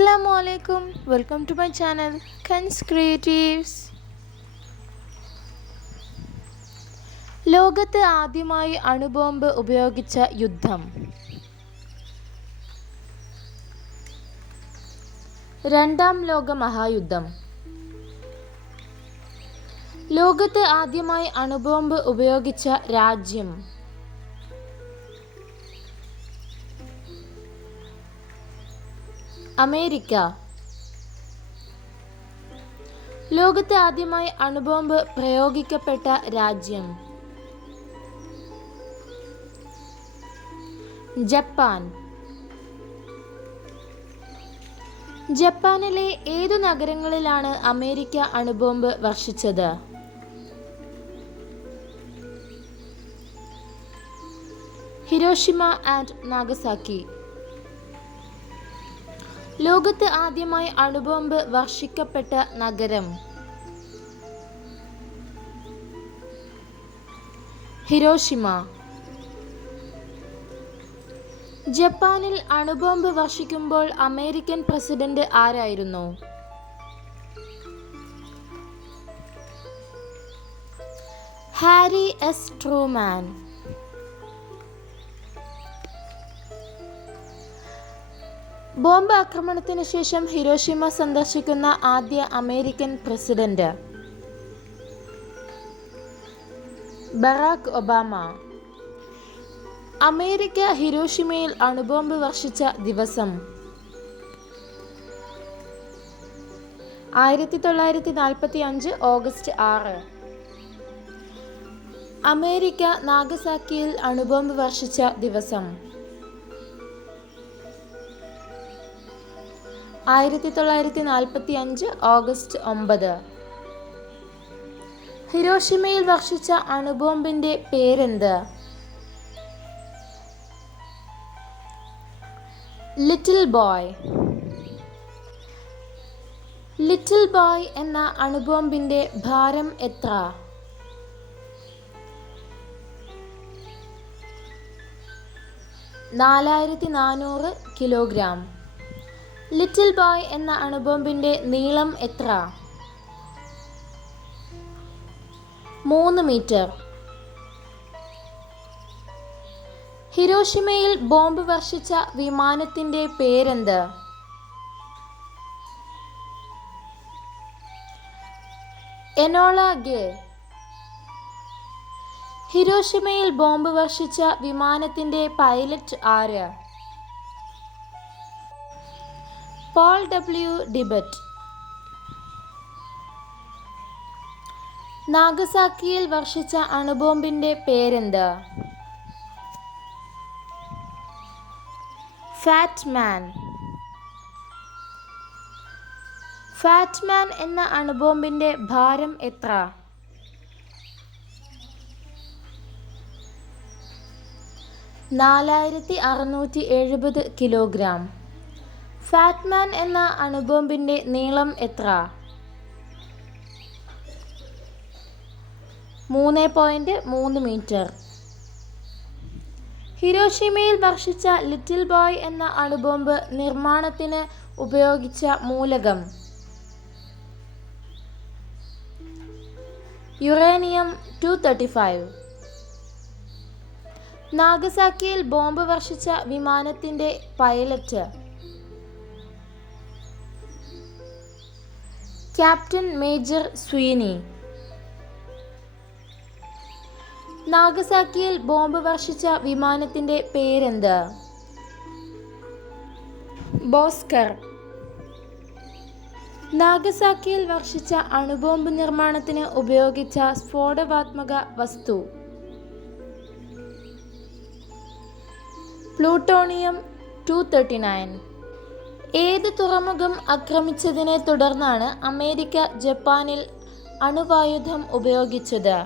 Assalamu alaikum. Welcome to my channel Khan's Creatives. ലോകത്ത് ആദ്യമായി അണുബോംബ് ഉപയോഗിച്ച യുദ്ധം. രണ്ടാം ലോക മഹായുദ്ധം. ലോകത്ത് ആദ്യമായി അണുബോംബ് ഉപയോഗിച്ച രാജ്യം. അമേരിക്ക. ലോകത്ത് ആദ്യമായി അണുബോംബ് പ്രയോഗിക്കപ്പെട്ട രാജ്യം. ജപ്പാൻ. ജപ്പാനിലെ ഏതു നഗരങ്ങളിലാണ് അമേരിക്ക അണുബോംബ് വർഷിച്ചത്? Hiroshima and Nagasaki. ലോകത്ത് ആദ്യമായി അണുബോംബ് വർഷിക്കപ്പെട്ട നഗരം. ഹിരോഷിമ. ജപ്പാനിൽ അണുബോംബ് വർഷിക്കുമ്പോൾ അമേരിക്കൻ പ്രസിഡന്റ് ആരായിരുന്നു? Harry S Truman. ബോംബ് ആക്രമണത്തിന് ശേഷം ഹിരോഷിമ സന്ദർശിക്കുന്ന ആദ്യ American president. Barack Obama. America ഹിരോഷിമയിൽ അണുബോംബ് വർഷിച്ച ദിവസം. 1945 ഓഗസ്റ്റ് 6. അമേരിക്ക നാഗസാക്കിയിൽ അണുബോംബ് വർഷിച്ച ദിവസം. 1945 ഓഗസ്റ്റ് 9. ഹിരോഷിമയിൽ വർഷിച്ച അണുബോംബിന്റെ പേരെന്ത്? Little boy. ലിറ്റിൽ ബോയ് എന്ന അണുബോംബിന്റെ ഭാരം എത്ര? 4400 കിലോഗ്രാം. ലിറ്റിൽ ബോയ് എന്ന അണുബോംബിന്റെ നീളം എത്ര? 3 മീറ്റർ. ഹിരോഷിമയിൽ ബോംബ് വർഷിച്ച വിമാനത്തിന്റെ പേരെന്ത്? എനോള ഗേ. ഹിരോഷിമയിൽ ബോംബ് വർഷിച്ച വിമാനത്തിന്റെ പൈലറ്റ് ആര്? Paul W Tibbets. നാഗസാക്കിയിൽ വർഷിച്ച അണുബോംബിന്റെ പേരെന്ത്? ഫാറ്റ് മാൻ. ഫാറ്റ് മാൻ എന്ന അണുബോംബിന്റെ ഭാരം എത്ര? 4670 കിലോഗ്രാം. ഫാറ്റ്മാൻ എന്ന അണുബോംബിന്റെ നീളം എത്ര? 3.3 മീറ്റർ. ഹിരോഷിമയിൽ വർഷിച്ച ലിറ്റിൽ ബോയ് എന്ന അണുബോംബ് നിർമ്മാണത്തിന് ഉപയോഗിച്ച മൂലകം. യുറേനിയം 235. നാഗസാക്കിയിൽ ബോംബ് വർഷിച്ച വിമാനത്തിന്റെ പൈലറ്റ്. Captain major Sweeney. നാഗസാക്കിയിൽ ബോംബ് വർഷിച്ച വിമാനത്തിന്റെ പേരെന്ത്? ബോസ്കർ. നാഗസാക്കിയിൽ വർഷിച്ച അണുബോംബ് നിർമ്മാണത്തിന് ഉപയോഗിച്ച സ്ഫോടകാത്മക വസ്തു. പ്ലൂട്ടോണിയം 239. ഏത് തുറമുഖം ആക്രമിച്ചതിനെ തുടർന്നാണ് അമേരിക്ക ജപ്പാനിൽ അണുവായുധം ഉപയോഗിച്ചത്?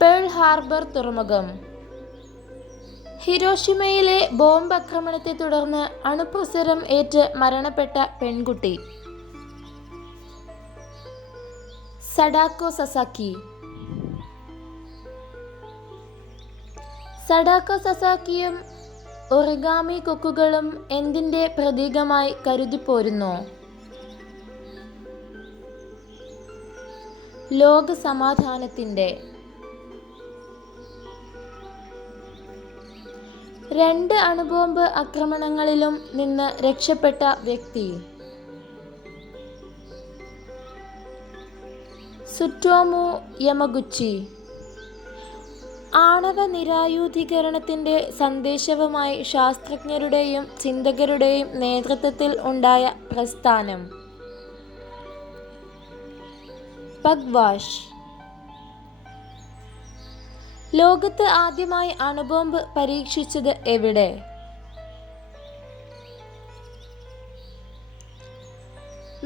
പേൾ ഹാർബർ തുറമുഖം. ഹിരോഷിമയിലെ ബോംബ് ആക്രമണത്തെ തുടർന്ന് അണുപ്രസരം ഏറ്റ് മരണപ്പെട്ട പെൺകുട്ടി. Sadako Sasaki. സഡാക്കോ സസാക്കിയും ഒറിഗാമി കൊക്കുകളും എന്തിൻ്റെ പ്രതീകമായി കരുതിപ്പോരുന്നു? ലോക സമാധാനത്തിൻ്റെ. 2 അണുബോംബ് ആക്രമണങ്ങളിലും നിന്ന് രക്ഷപ്പെട്ട വ്യക്തി. സുറ്റോമു യമഗുച്ചി. ആണവ നിരായുധീകരണത്തിൻ്റെ സന്ദേശവുമായി ശാസ്ത്രജ്ഞരുടെയും ചിന്തകരുടെയും നേതൃത്വത്തിൽ ഉണ്ടായ പ്രസ്ഥാനം. ഭഗ്വാഷ്. ലോകത്ത് ആദ്യമായി അണുബോംബ് പരീക്ഷിച്ചത് എവിടെ?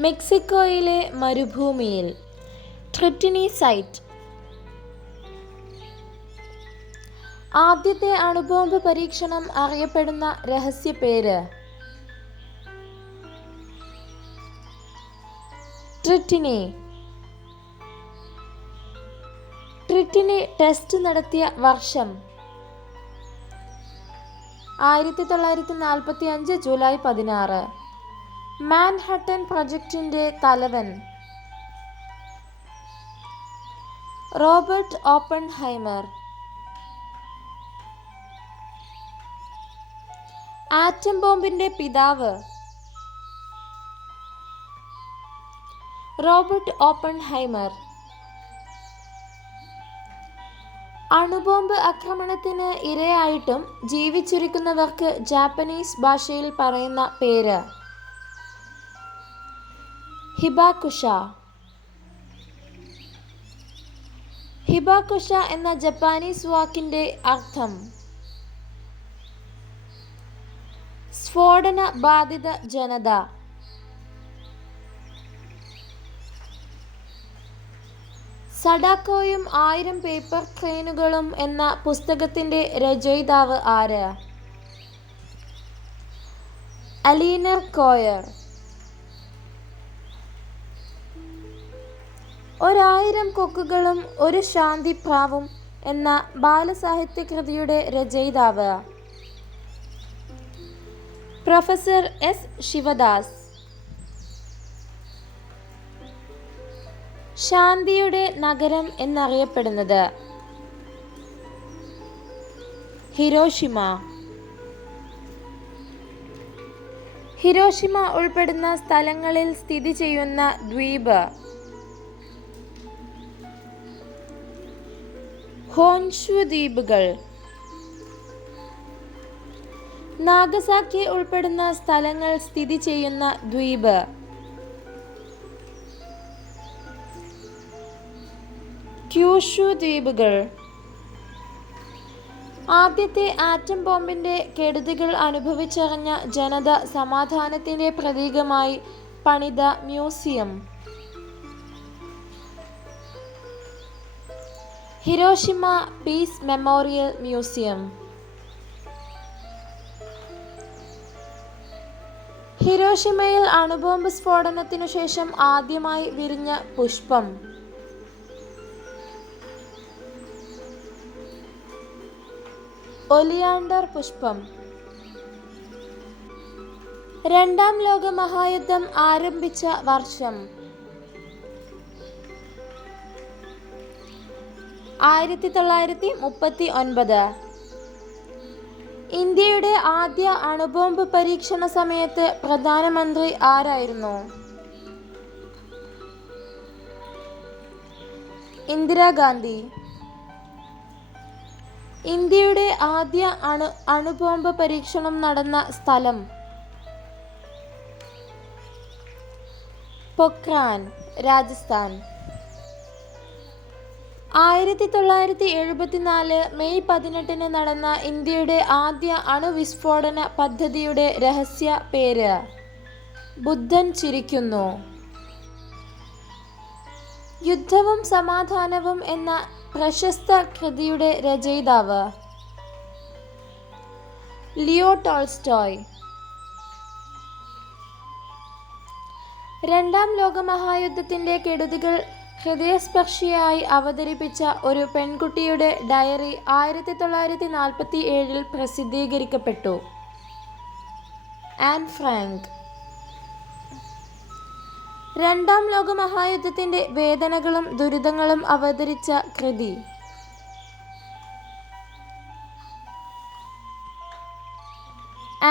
മെക്സിക്കോയിലെ മരുഭൂമിയിൽ. ട്രിറ്റിനി സൈറ്റ്. ആദ്യത്തെ അണുബോംബ് പരീക്ഷണം അറിയപ്പെടുന്ന രഹസ്യ പേര്? ട്രിറ്റിനി. ട്രിറ്റിനി ടെസ്റ്റ് നടത്തിയ വർഷം? 1945 ജൂലൈ 16. മാൻഹട്ടൻ പ്രൊജക്റ്റിൻ്റെ തലവൻ? Robert Oppenheimer. ആറ്റം ബോംബിൻ്റെ പിതാവ്? Robert Oppenheimer. അണുബോംബ് ആക്രമണത്തിന് ഇരയായിട്ടും ജീവിച്ചിരിക്കുന്നവർക്ക് ജാപ്പനീസ് ഭാഷയിൽ പറയുന്ന പേര്? ഹിബാകുഷ. ഹിബാകുഷ എന്ന ജപ്പാനീസ് വാക്കിൻ്റെ അർത്ഥം? സ്ഫോടന ബാധിത ജനത. സഡാക്കോയും 1000 പേപ്പർ ക്രെയിനുകളും എന്ന പുസ്തകത്തിൻ്റെ രചയിതാവ് ആര്? അലീനർ കോയർ. 1000 കൊക്കുകളും ഒരു ശാന്തിപ്രാവും എന്ന ബാലസാഹിത്യകൃതിയുടെ രചയിതാവ്? Professor S Sivadas. ശാന്തിയുടെ നഗരം എന്നറിയപ്പെടുന്നത്? ഹിരോഷിമ. ഹിരോഷിമ ഉൾപ്പെടുന്ന സ്ഥലങ്ങളിൽ സ്ഥിതി ചെയ്യുന്ന ദ്വീപ്? ഹോൻഷു ദ്വീപുകൾ. നാഗസാക്കി ഉൾപ്പെടുന്ന സ്ഥലങ്ങൾ സ്ഥിതി ചെയ്യുന്ന ദ്വീപ്? ക്യൂഷു ദ്വീപുകൾ. ആദ്യത്തെ ആറ്റം ബോംബിൻ്റെ കെടുതികൾ അനുഭവിച്ചറിഞ്ഞ ജനത സമാധാനത്തിൻ്റെ പ്രതീകമായി പണിത museum? Hiroshima peace memorial museum. ഹിരോഷിമയിൽ അണുബോംബ് സ്ഫോടനത്തിനു ശേഷം ആദ്യമായി വിരിഞ്ഞ പുഷ്പം? ഒലിയാണ്ടർ പുഷ്പം. 2ാം ലോക മഹായുദ്ധം ആരംഭിച്ച വർഷം? 1939. ഇന്ത്യയുടെ ആദ്യ അണുബോംബ് പരീക്ഷണ സമയത്ത് പ്രധാനമന്ത്രി ആരായിരുന്നു? ഇന്ദിരാഗാന്ധി. ഇന്ത്യയുടെ ആദ്യ അണുബോംബ് പരീക്ഷണം നടന്ന സ്ഥലം? പൊക്രാൻ, രാജസ്ഥാൻ. 1974 മെയ് 18 നടന്ന ഇന്ത്യയുടെ ആദ്യ അണുവിസ്ഫോടന പദ്ധതിയുടെ രഹസ്യ പേര്? ബുദ്ധൻ ചിരിക്കുന്നു. യുദ്ധവും സമാധാനവും എന്ന പ്രശസ്ത കൃതിയുടെ രചയിതാവ്? Leo Tolstoy. 2ാം ലോകമഹായുദ്ധത്തിൻ്റെ കെടുതികൾ ഹൃദയസ്പർശിയായി അവതരിപ്പിച്ച ഒരു പെൺകുട്ടിയുടെ ഡയറി 1947 പ്രസിദ്ധീകരിക്കപ്പെട്ടു. An Frank. രണ്ടാം ലോക മഹായുദ്ധത്തിൻ്റെ വേദനകളും ദുരിതങ്ങളും അവതരിച്ച കൃതി.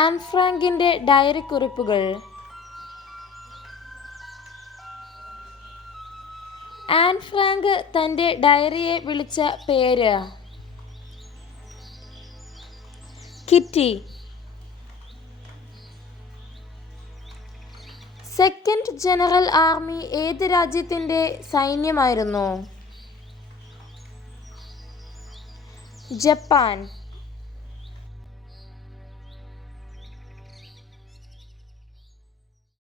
ആൻ ഫ്രാങ്കിൻ്റെ ഡയറിക്കുറിപ്പുകൾ. ആൻ ഫ്രാങ്ക് തൻ്റെ ഡയറിയെ വിളിച്ച പേര്. കിറ്റി. സെക്കൻഡ് ജനറൽ ആർമി ഏത് രാജ്യത്തിൻ്റെ സൈന്യമായിരുന്നു? ജപ്പാൻ.